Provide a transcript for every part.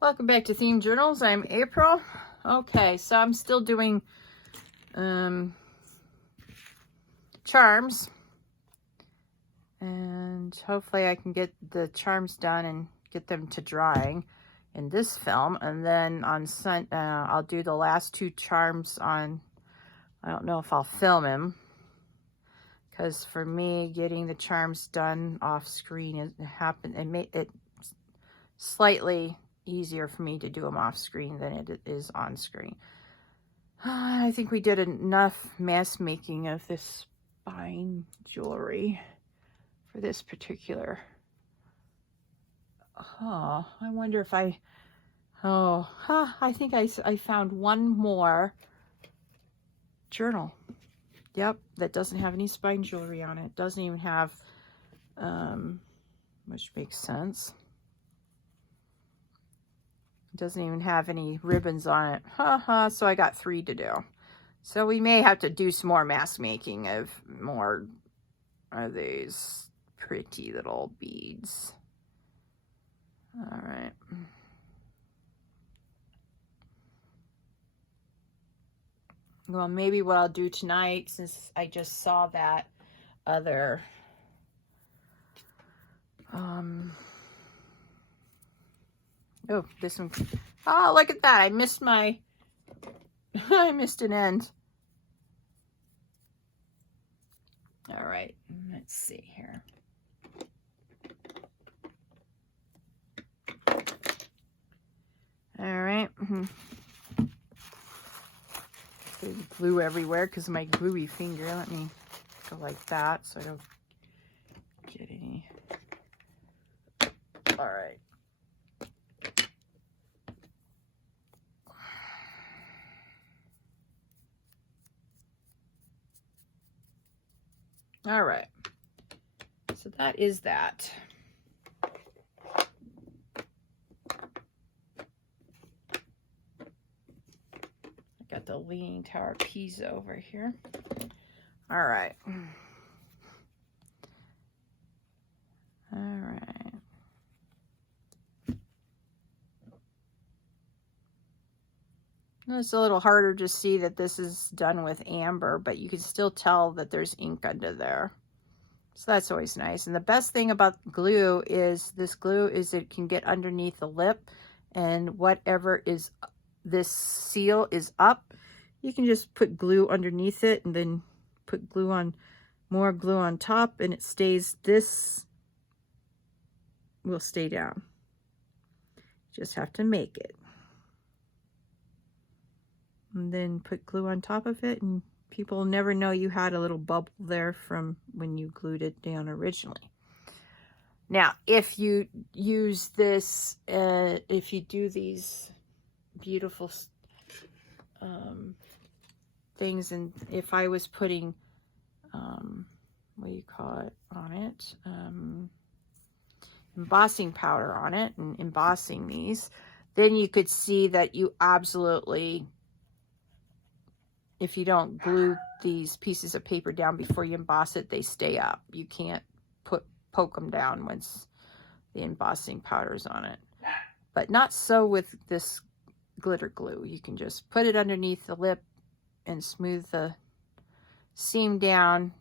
Welcome back to Theme Journals. I'm April. Okay, so I'm still doing charms, and hopefully I can get the charms done and get them to drying in this film, and then on I'll do the last two charms on, I don't know if I'll film him, because for me getting the charms done off screen it made it slightly easier for me to do them off screen than it is on screen. I think we did enough mass making of this fine jewelry for this particular. I wonder if I think I found one more journal. Yep, that doesn't have any spine jewelry on it. Doesn't even have which makes sense. Doesn't even have any ribbons on it. So I got 3 to do. So we may have to do some more mask making of more of these pretty little beads. All right. Well, maybe what I'll do tonight, since I just saw that other oh, this one. Oh, look at that. I missed my, I missed an end. All right, let's see here. All right. There's glue everywhere because of my gluey finger. Let me go like that so I don't get any. All right. All right, so that is that. I got the Leaning Tower of Pisa over here. All right. All right. It's a little harder to see that this is done with amber, but you can still tell that there's ink under there. So that's always nice. And the best thing about glue is this glue is it can get underneath the lip, and whatever is this seal is up, you can just put glue underneath it and then put glue on, more glue on top, and it stays, this will stay down. You just have to make it. And then put glue on top of it, and people never know you had a little bubble there from when you glued it down originally. Now, if you use this, if you do these beautiful things, and if I was putting, what do you call it on it? Embossing powder on it and embossing these, then you could see that you absolutely, if you don't glue these pieces of paper down before you emboss it, they stay up. You can't poke them down once the embossing powder's on it. But not so with this glitter glue. You can just put it underneath the lip and smooth the seam down,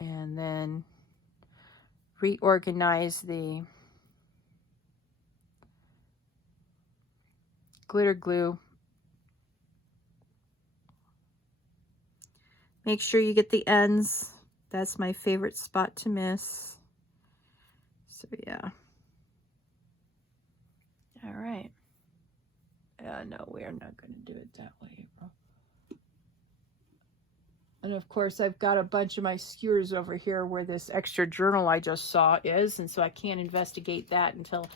and then reorganize the glitter glue. Make sure you get the ends. That's my favorite spot to miss. So yeah. All right. No, we are not going to do it that way, April. And of course, I've got a bunch of my skewers over here where this extra journal I just saw is, and so I can't investigate that until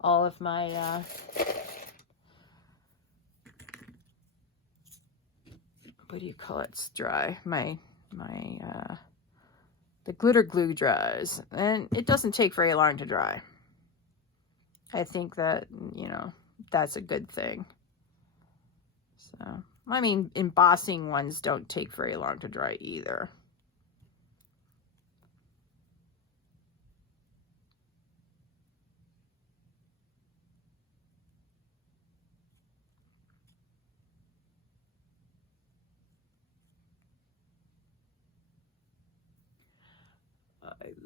all of my what do you call it? It's dry. The glitter glue dries, and it doesn't take very long to dry. I think that, you know, that's a good thing. So, I mean, embossing ones don't take very long to dry either.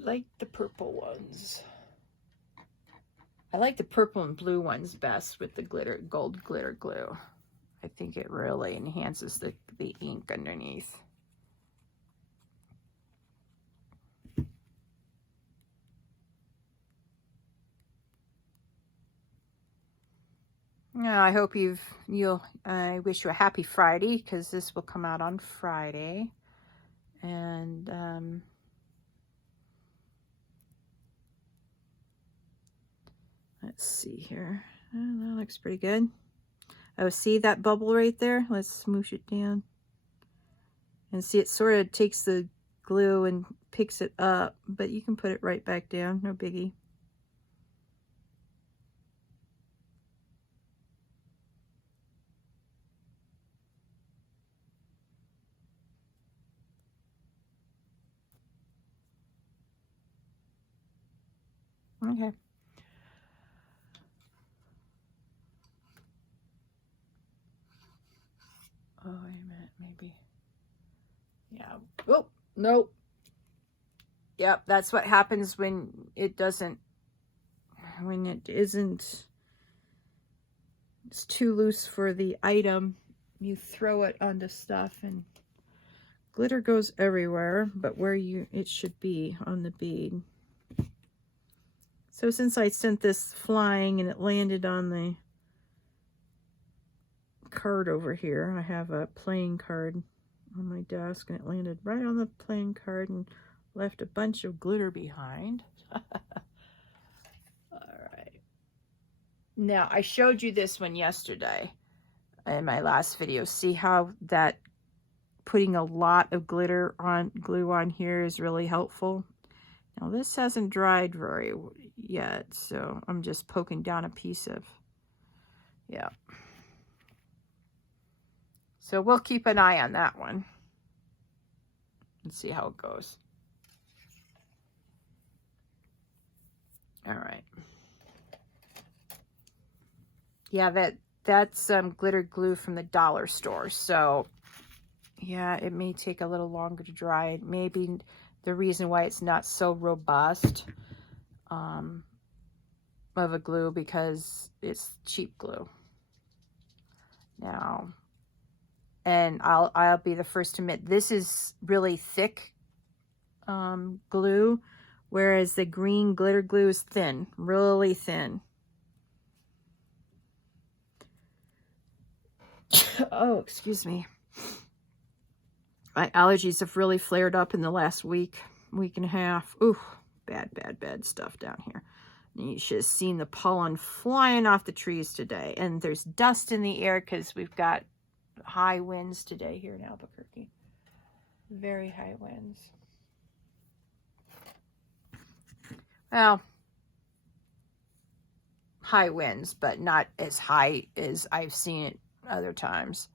like the purple ones. I like the purple and blue ones best with the gold glitter glue. I think it really enhances the ink underneath. I hope I wish you a happy Friday, because this will come out on Friday. And let's see here. Oh, that looks pretty good. Oh, see that bubble right there? Let's smoosh it down. And see, it sort of takes the glue and picks it up, but you can put it right back down, no biggie. Okay. Oh, wait a minute, maybe. Yeah. Oh, nope. Yep, that's what happens when it isn't, it's too loose for the item. You throw it onto stuff and glitter goes everywhere, but where it should be on the bead. So since I sent this flying and it landed on the card over here, I have a playing card on my desk, and it landed right on the playing card and left a bunch of glitter behind. All right. Now, I showed you this one yesterday in my last video. See how that putting a lot of glue on here is really helpful? Now, this hasn't dried very yet, so I'm just poking down a piece of, yeah. So we'll keep an eye on that one and see how it goes. All right. Yeah, that's glitter glue from the dollar store. So yeah, it may take a little longer to dry. Maybe the reason why it's not so robust of a glue, because it's cheap glue. Now, and I'll be the first to admit, this is really thick glue, whereas the green glitter glue is thin, really thin. Oh, excuse me. My allergies have really flared up in the last week and a half. Ooh, bad stuff down here. You should have seen the pollen flying off the trees today. And there's dust in the air because we've got high winds today here in Albuquerque. Very high winds. Well, high winds, but not as high as I've seen it other times.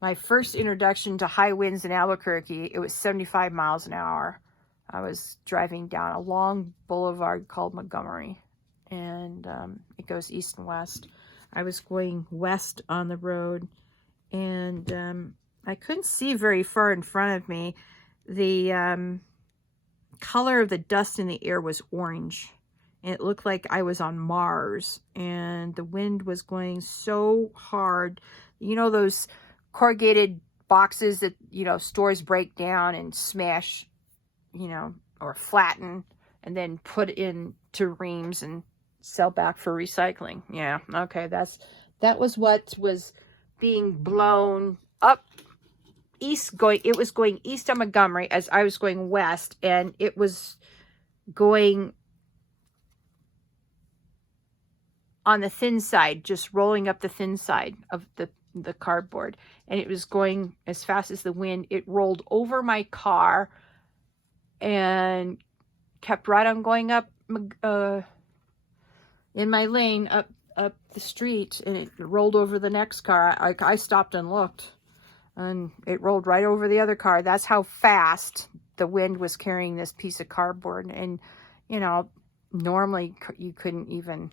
My first introduction to high winds in Albuquerque, it was 75 miles an hour. I was driving down a long boulevard called Montgomery, and it goes east and west. I was going west on the road, and I couldn't see very far in front of me. The color of the dust in the air was orange, and it looked like I was on Mars, and the wind was going so hard. You know those corrugated boxes that, you know, stores break down and smash, you know, or flatten and then put into reams and sell back for recycling. Yeah, okay, that was what was being blown up east, it was going east on Montgomery as I was going west, and it was going on the thin side, just rolling up the thin side of the cardboard, and it was going as fast as the wind. It rolled over my car and kept right on going up in my lane up the street, and it rolled over the next car. I stopped and looked, and it rolled right over the other car. That's how fast the wind was carrying this piece of cardboard. And you know, normally you couldn't even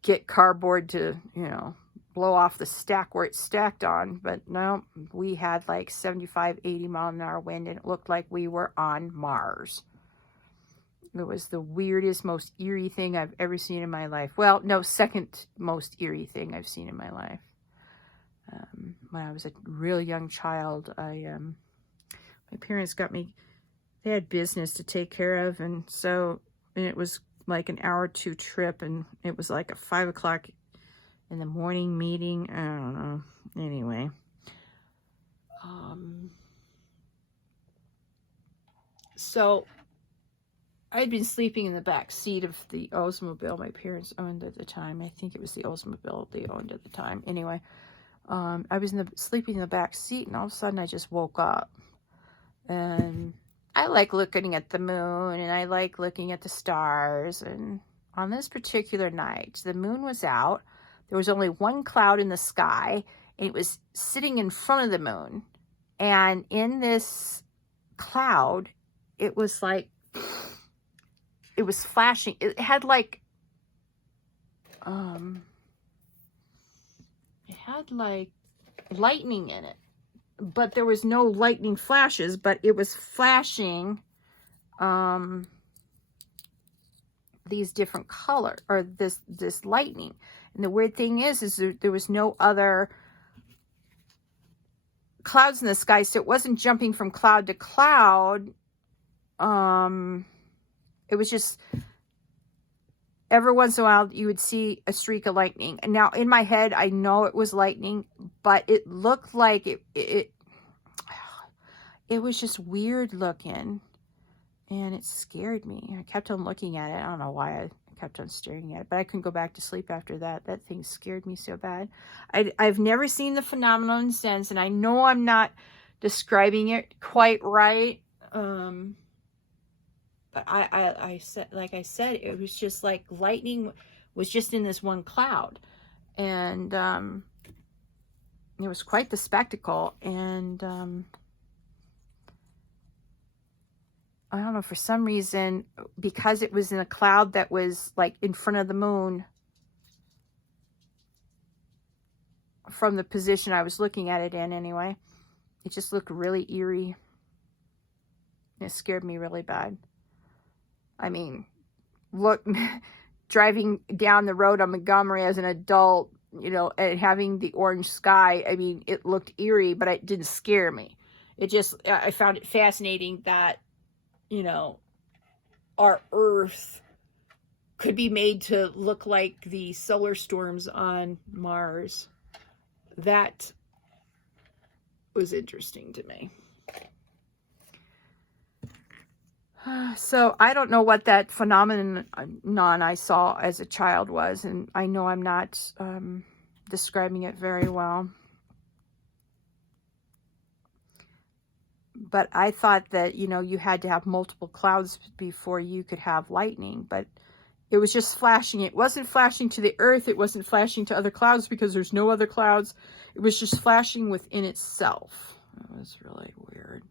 get cardboard to, you know, blow off the stack where it's stacked on, but no, we had like 75, 80 mile an hour wind, and it looked like we were on Mars. It was the weirdest, most eerie thing I've ever seen in my life. Well, no, second most eerie thing I've seen in my life. When I was a real young child, my parents got me, they had business to take care of, and it was like an hour or two trip, and it was like a 5 o'clock in the morning meeting. I don't know. Anyway. So I'd been sleeping in the back seat of the Oldsmobile my parents owned at the time. I think it was the Oldsmobile they owned at the time. Anyway, I was sleeping in the back seat, and all of a sudden I just woke up. And I like looking at the moon, and I like looking at the stars. And on this particular night, the moon was out. There was only one cloud in the sky, and it was sitting in front of the moon. And in this cloud, it was like, it was flashing. It had like, lightning in it, but there was no lightning flashes, but it was flashing, these different color, or this lightning. And the weird thing is there was no other clouds in the sky, so it wasn't jumping from cloud to cloud. It was just every once in a while you would see a streak of lightning. And now in my head, I know it was lightning, but it looked like it was just weird looking, and it scared me. I kept on looking at it. I don't know why I kept on staring at it, but I couldn't go back to sleep after that. That thing scared me so bad. I've never seen the phenomenon since, and I know I'm not describing it quite right. But I said, like I said, it was just like lightning was just in this one cloud. And it was quite the spectacle. And I don't know, for some reason, because it was in a cloud that was like in front of the moon, from the position I was looking at it in anyway, it just looked really eerie. It scared me really bad. I mean, look, driving down the road on Montgomery as an adult, you know, and having the orange sky, I mean, it looked eerie, but it didn't scare me. It just, I found it fascinating that, you know, our Earth could be made to look like the solar storms on Mars. That was interesting to me. So I don't know what that phenomenon I saw as a child was, and I know I'm not describing it very well. But I thought that, you know, you had to have multiple clouds before you could have lightning, but it was just flashing. It wasn't flashing to the earth. It wasn't flashing to other clouds because there's no other clouds. It was just flashing within itself. It was really weird.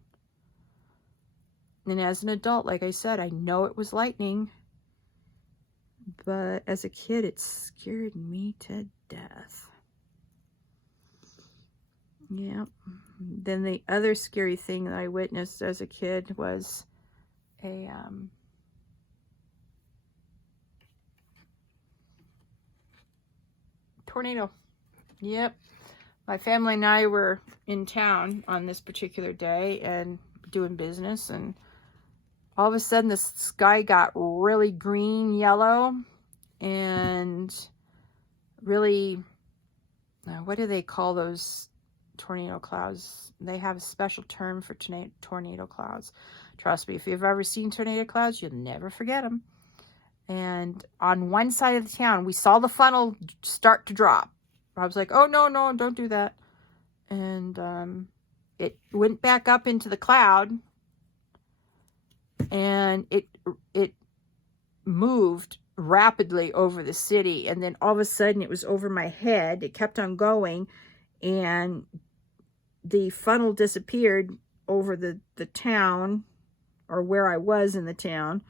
And as an adult, like I said, I know it was lightning, but as a kid, it scared me to death. Yeah. Then the other scary thing that I witnessed as a kid was a tornado. Yep. My family and I were in town on this particular day and doing business, and all of a sudden the sky got really green, yellow, and really, what do they call those tornado clouds? They have a special term for tornado clouds. Trust me, if you've ever seen tornado clouds, you'll never forget them. And on one side of the town, we saw the funnel start to drop. I was like, oh, no, don't do that. And it went back up into the cloud, and it moved rapidly over the city, and then all of a sudden it was over my head. It kept on going, and the funnel disappeared over the town, or where I was in the town.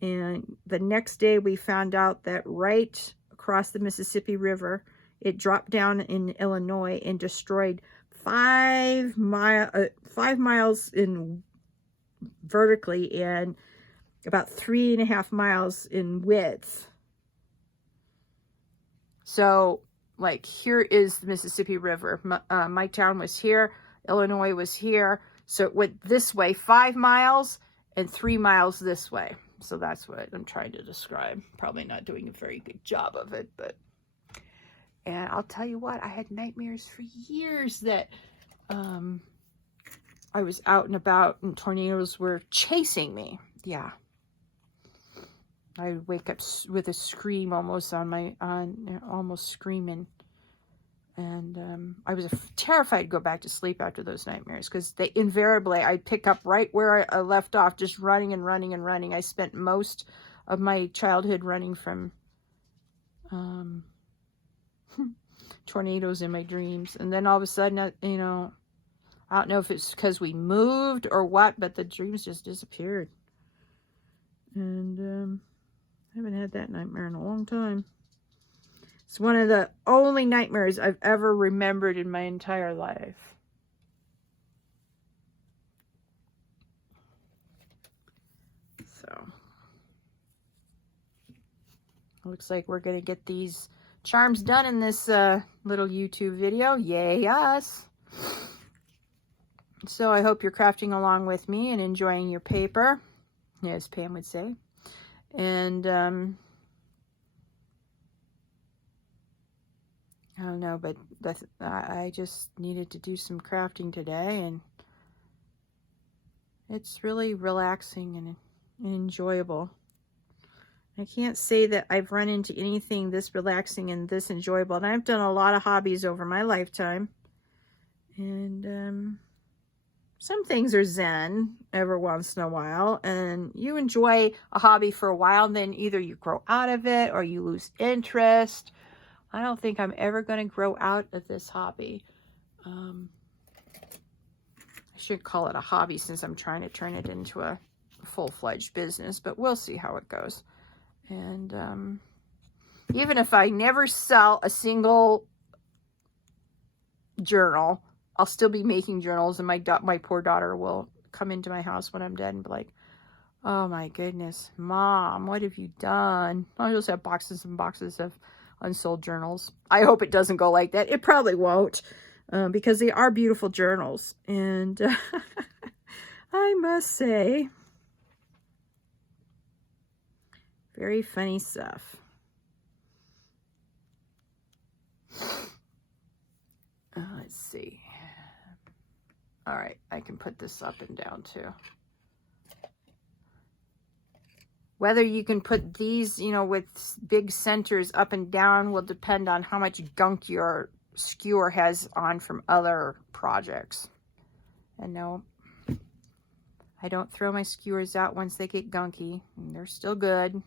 And the next day we found out that right across the Mississippi River, it dropped down in Illinois and destroyed 5 miles in vertically, and about 3.5 miles in width. So, like, here is the Mississippi River. My town was here. Illinois was here. So it went this way 5 miles and 3 miles this way. So that's what I'm trying to describe. Probably not doing a very good job of it, but... And I'll tell you what, I had nightmares for years that I was out and about and tornadoes were chasing me. Yeah. I would wake up with a scream almost almost screaming. And I was terrified to go back to sleep after those nightmares because they invariably, I'd pick up right where I left off, just running and running and running. I spent most of my childhood running from tornadoes in my dreams. And then all of a sudden, you know, I don't know if it's because we moved or what, but the dreams just disappeared. And I haven't had that nightmare in a long time. It's one of the only nightmares I've ever remembered in my entire life. So, looks like we're going to get these charms done in this little YouTube video. Yay us! So I hope you're crafting along with me and enjoying your paper, as Pam would say. And I don't know, but I just needed to do some crafting today, and it's really relaxing and enjoyable. I can't say that I've run into anything this relaxing and this enjoyable. And I've done a lot of hobbies over my lifetime. And some things are zen every once in a while. And you enjoy a hobby for a while, and then either you grow out of it or you lose interest. I don't think I'm ever going to grow out of this hobby. I should call it a hobby since I'm trying to turn it into a full-fledged business. But we'll see how it goes. And even if I never sell a single journal, I'll still be making journals, and my poor daughter will come into my house when I'm dead and be like, oh my goodness, Mom, what have you done? I'll just have boxes and boxes of unsold journals. I hope it doesn't go like that. It probably won't, because they are beautiful journals. And I must say, very funny stuff. Let's see. All right, I can put this up and down too. Whether you can put these, you know, with big centers up and down will depend on how much gunk your skewer has on from other projects. And no, I don't throw my skewers out once they get gunky. They're still good.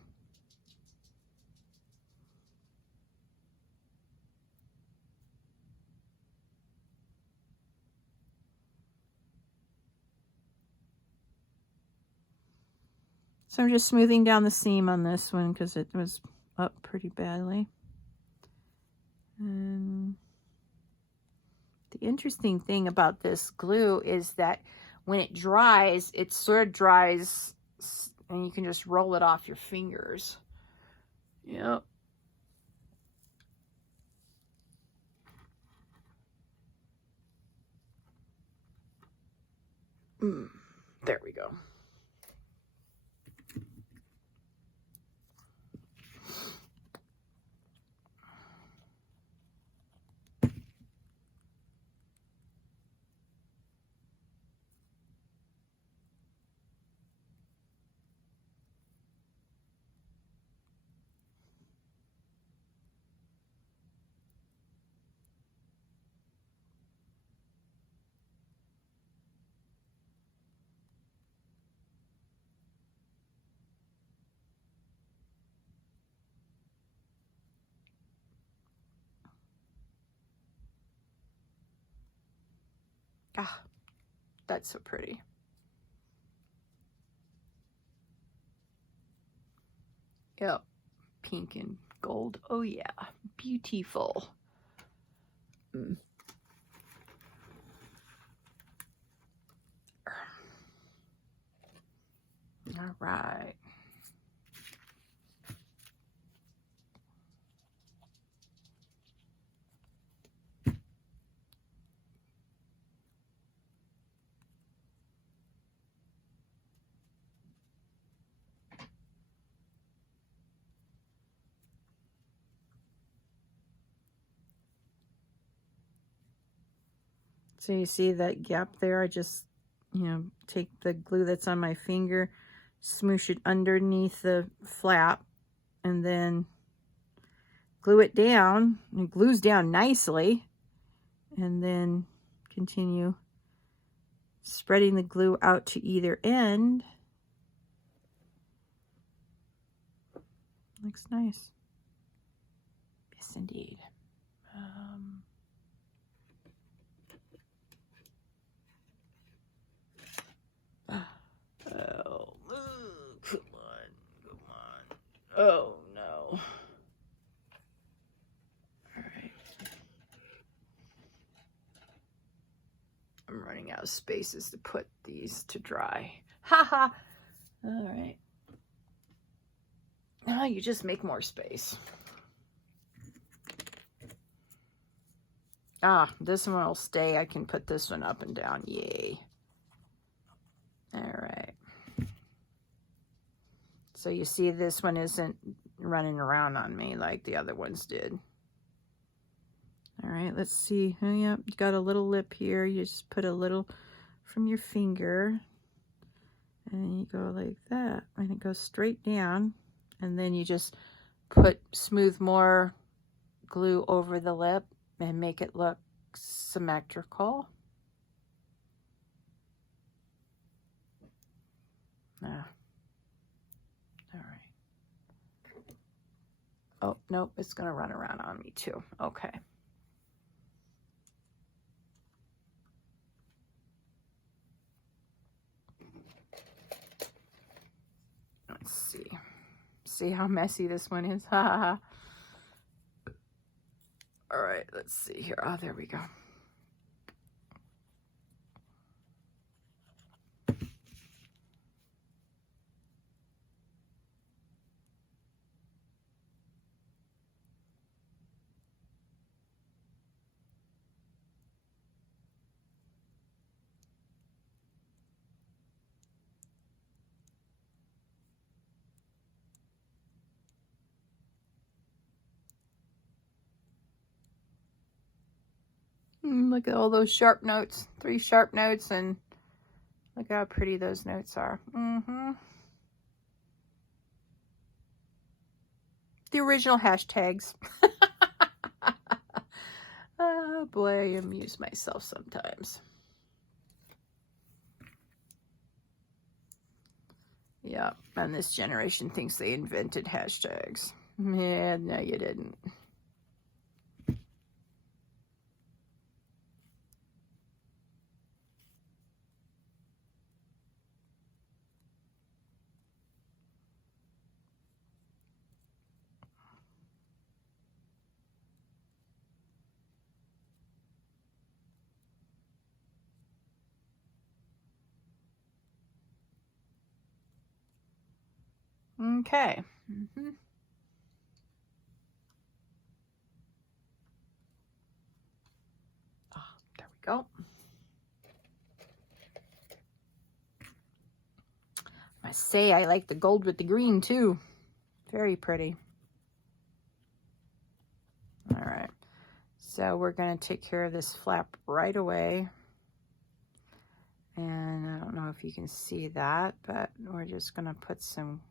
So I'm just smoothing down the seam on this one because it was up pretty badly. And the interesting thing about this glue is that when it dries, it sort of dries and you can just roll it off your fingers. Yep. There we go. Ah, that's so pretty. Yep, pink and gold. Oh yeah, beautiful. All right. So you see that gap there? I just, you know, take the glue that's on my finger, smoosh it underneath the flap, and then glue it down. It glues down nicely, and then continue spreading the glue out to either end. Looks nice. Yes, indeed. Oh, come on, come on. Oh, no. All right. I'm running out of spaces to put these to dry. Haha. All right. Now you just make more space. Ah, this one will stay. I can put this one up and down. Yay. All right. So you see this one isn't running around on me like the other ones did. All right, let's see. Oh, yeah, you got a little lip here. You just put a little from your finger and you go like that, and it goes straight down, and then you just put smooth more glue over the lip and make it look symmetrical. Ah. All right. Oh, nope, it's gonna run around on me too. Okay. Let's see. See how messy this one is? Ha. All right, let's see here. Oh, there we go. Look at all those sharp notes. 3 sharp notes, and look how pretty those notes are. The original hashtags. Oh boy, I amuse myself sometimes. Yeah, and this generation thinks they invented hashtags. Yeah, no, you didn't. Okay. Oh, there we go. I say I like the gold with the green too. Very pretty. All right. So we're going to take care of this flap right away. And I don't know if you can see that, but we're just going to put some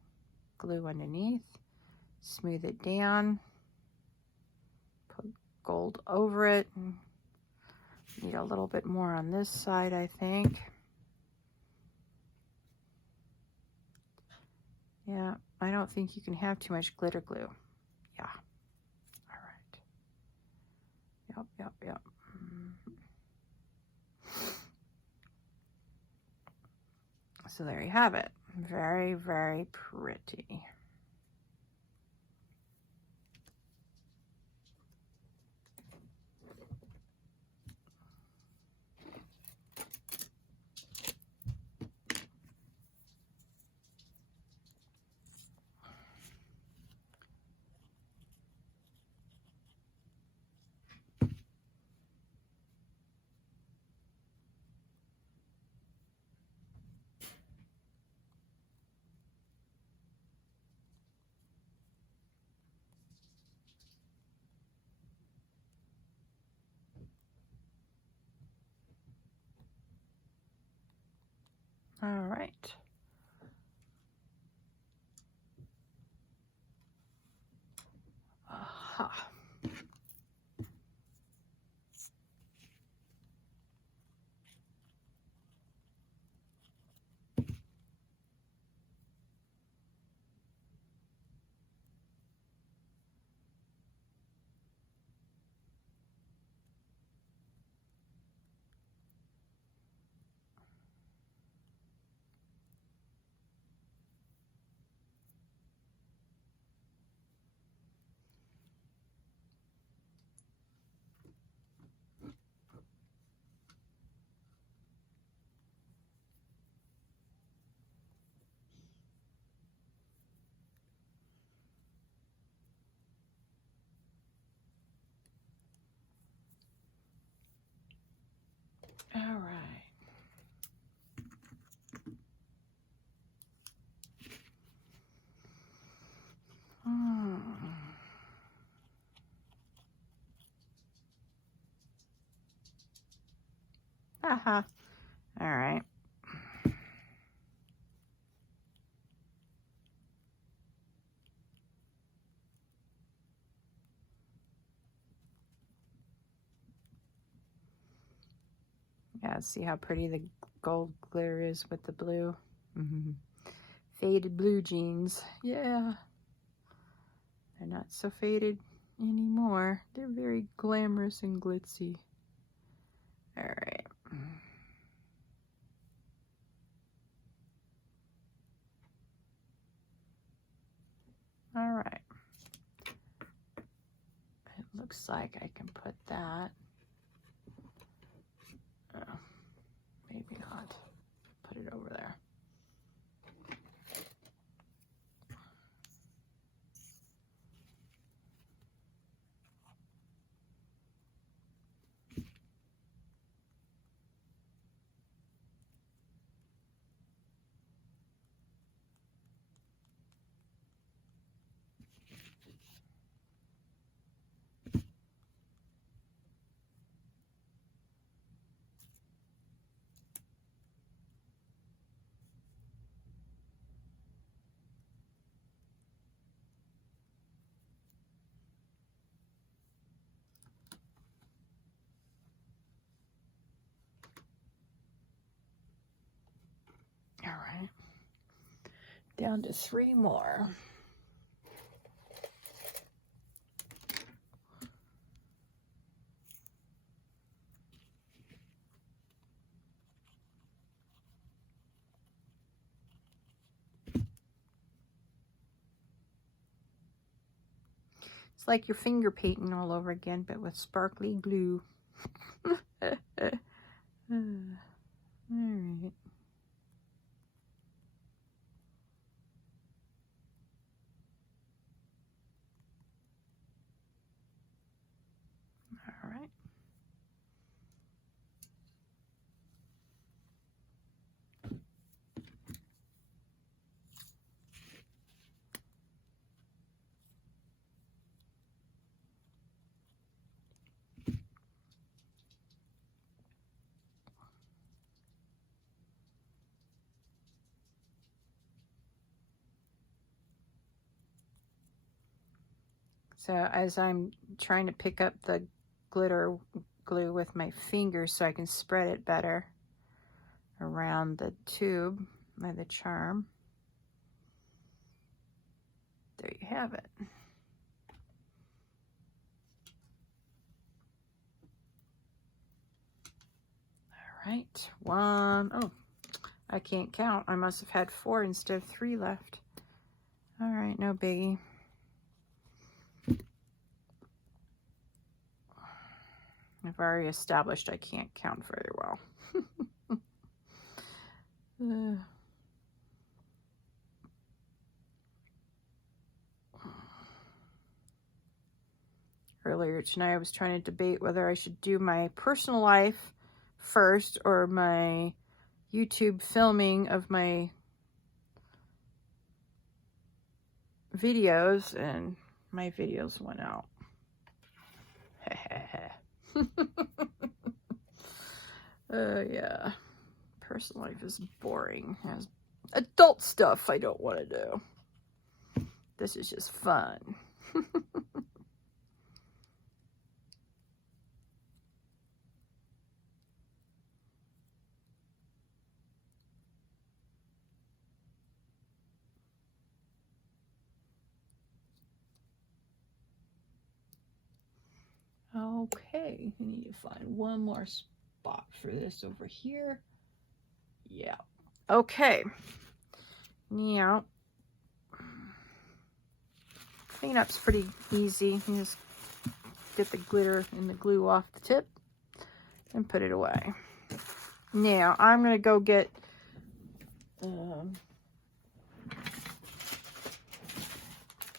glue underneath, smooth it down, put gold over it. Need a little bit more on this side, I think. Yeah, I don't think you can have too much glitter glue. Yeah. All right. Yep. So there you have it. Very, very pretty. All right. Aha. All right. Haha. All right. Yeah, see how pretty the gold glitter is with the blue. Faded blue jeans. Yeah. They're not so faded anymore. They're very glamorous and glitzy. All right. All right. It looks like I can put that. Oh, maybe not. Put it over there. All right. Down to 3 more. It's like you're finger painting all over again, but with sparkly glue. All right. All right. So as I'm trying to pick up the glitter glue with my fingers so I can spread it better around the tube by the charm. There you have it. All right, 1. Oh, I can't count. I must have had 4 instead of 3 left. All right, no biggie. I've already established I can't count very well. Earlier tonight I was trying to debate whether I should do my personal life first or my YouTube filming of my videos, and my videos went out. Yeah. personal life is boring. It has adult stuff I don't want to do. This is just fun. Okay, I need to find one more spot for this over here. Yeah. Okay. Now, cleanup's pretty easy. You just get the glitter and the glue off the tip and put it away. Now, I'm going to go get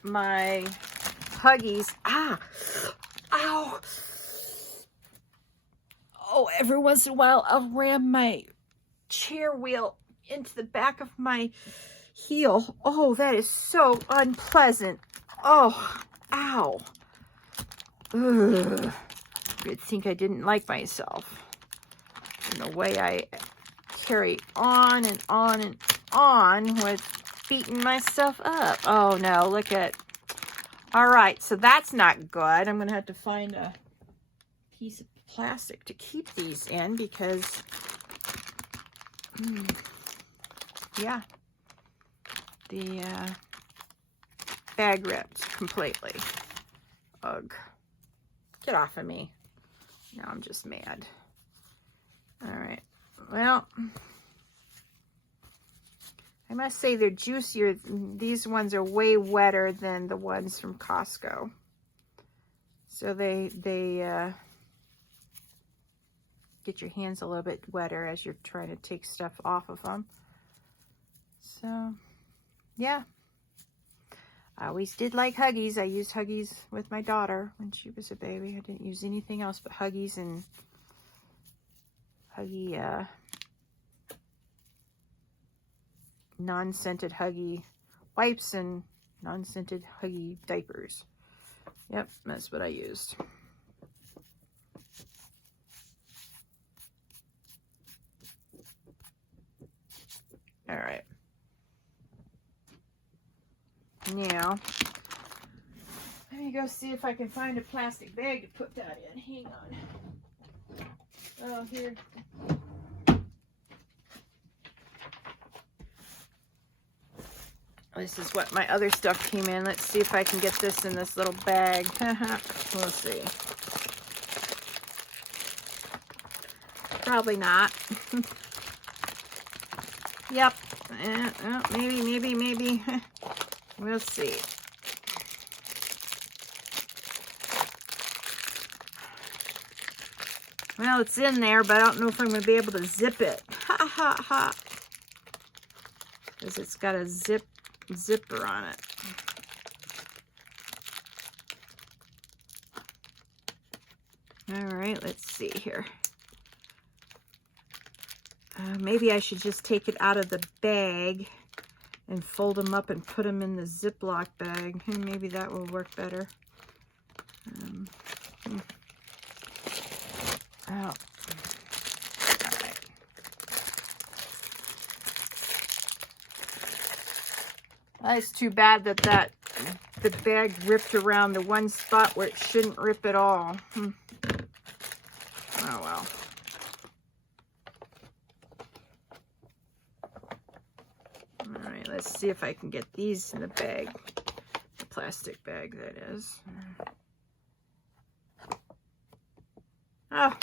my Huggies. Ow! Oh, every once in a while I'll ram my chair wheel into the back of my heel. Oh, that is so unpleasant. Oh, ow. Ugh. You'd think I didn't like myself. And the way I carry on and on and on with beating myself up. Oh no, look at. All right, so that's not good. I'm going to have to find a piece of plastic to keep these in because, yeah, the bag ripped completely. Ugh. Get off of me. Now I'm just mad. All right, well, I must say they're juicier. These ones are way wetter than the ones from Costco. So they get your hands a little bit wetter as you're trying to take stuff off of them. So, yeah. I always did like Huggies. I used Huggies with my daughter when she was a baby. I didn't use anything else but Huggies and Huggy, non-scented Huggy wipes and non-scented Huggy diapers. Yep, that's what I used. All right. Now, let me go see if I can find a plastic bag to put that in. Hang on. Oh, here. This is what my other stuff came in. Let's see if I can get this in this little bag. We'll see. Probably not. Yep. Maybe. We'll see. Well, it's in there, but I don't know if I'm going to be able to zip it. Ha ha ha. Because it's got a zipper on it. All right, let's see here. Maybe I should just take it out of the bag and fold them up and put them in the Ziploc bag. Maybe that will work better. Oh. All right. It's too bad that the bag ripped around the one spot where it shouldn't rip at all. Oh well. All right, let's see if I can get these in the bag. The plastic bag, that is. Oh,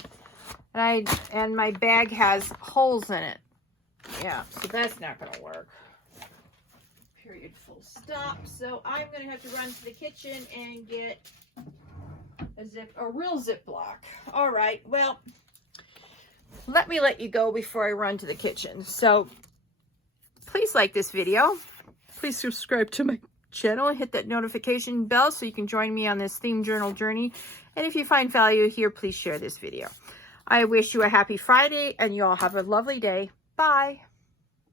and my bag has holes in it. Yeah, so that's not going to work. Period, full stop. So I'm going to have to run to the kitchen and get a real Ziploc. All right, well, let me let you go before I run to the kitchen. So please like this video. Please subscribe to my channel and hit that notification bell so you can join me on this theme journal journey. And if you find value here, please share this video. I wish you a happy Friday and you all have a lovely day. Bye.